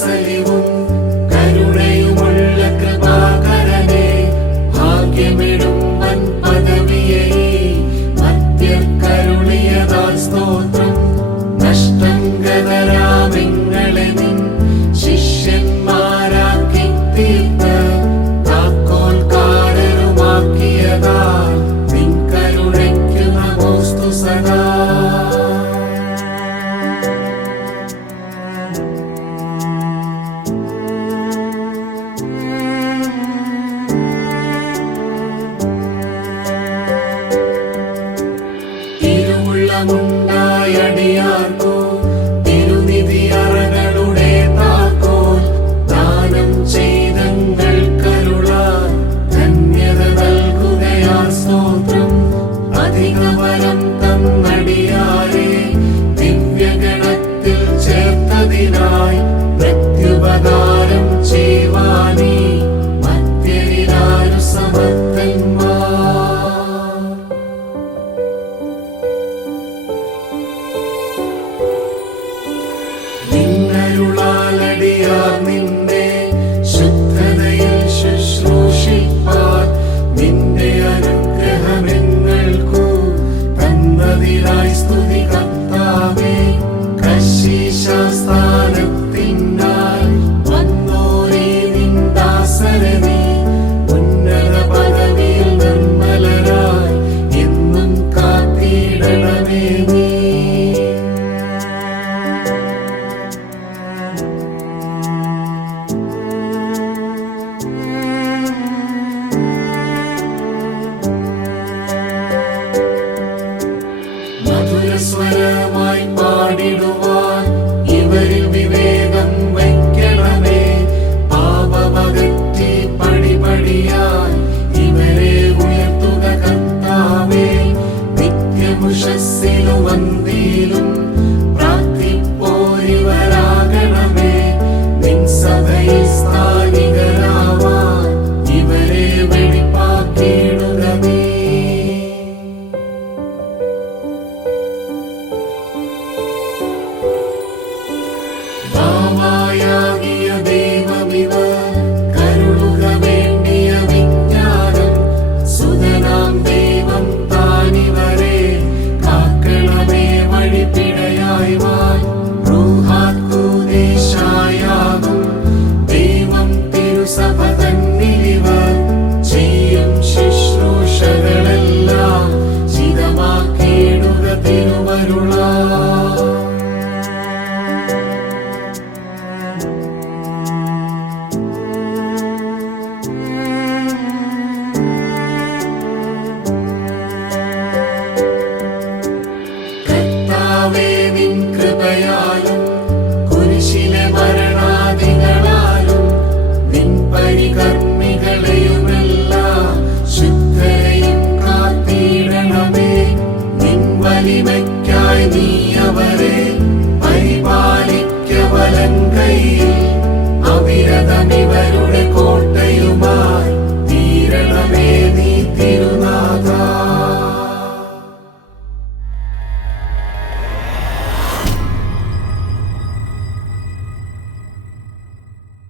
വാത്സല്യവും കരുണയുമുള്ള കൃപാകരനെ ഭാഗ്യമിടും വൻ പദവിയെ മധ്യക്കരുളിയതാൽ സ്തോത്രം. നഷ്ടം ഗതരാമിങ്ങളെ നിൻ ശിഷ്യന്മാരാക്കി തീർത്ത് താക്കോൽക്കാരനുമാക്കിയതാൽ നിൻ കരുണയ്ക്കു നമോസ്തു സദാ. തിരുവുള്ളമുണ്ടായടിയാർക്കു തിരുനിധി അറകളുടെ താക്കോൽ ദാനം ചെയ്തങ്ങൾ കരുളാൻ ധന്യത നൽകുകയാൽ സ്തോത്രം. അധികവരം തന്നടിയാരെ ദിവ്യഗണത്തിൽ ചേർത്തതിനായി പ്രത്യുപകാരം ചെയ്യുവാനീ മധ്യരിലാരു സമർത്ഥന്മാർ. നിന്നരുളാലടിയാർ നിന്നെ ശുദ്ധതയിൽ ശുശ്രൂഷിപ്പാൻ നിന്റെ അനുഗ്രഹമെങ്ങൾക്കു തന്നതിനായി സ്തുതി കർത്താവേ. കശീശാസ്ഥാനത്തിനായി വന്നോരീ നിൻ ദാസരെ നീ ഉന്നത പദവിയിൽ നിർമ്മലരായി എന്നും കാത്തിടണമേ നീ. മധുരസ്വരമായി പാടിടുവാൻ ഇവരിൽ വിവേകം വയ്ക്കണമേ. പാപമകറ്റി പടിപടിയായി ഇവരെ ഉയർത്തുക കർത്താവേ. നിത്യമുഷസ്സിലും വന്ദിയിലും പ്രാർത്ഥിപ്പോരിവരാകണമേ. നിൻ സഭയിൽ സ്ഥാനികരാവാൻ ഇവരെ വെടിപ്പാക്കിയിടുക നീ. ഭാവായാകിയ ദൈവമിവർ കരുളുക വേണ്ടിയ വിജ്ഞാനം. സുതനാം ദൈവം താനിവരെ കാക്കണമേ വഴിപ്പിടയായി വാൻ. റൂഹാത്കൂദേശായാകും ദൈവം തിരുസഭ തന്നിലിവർ ചെയ്യും ശുശ്രൂഷകളെല്ലാം ചിതമാക്കിയിടുക തിരുവരുളാ.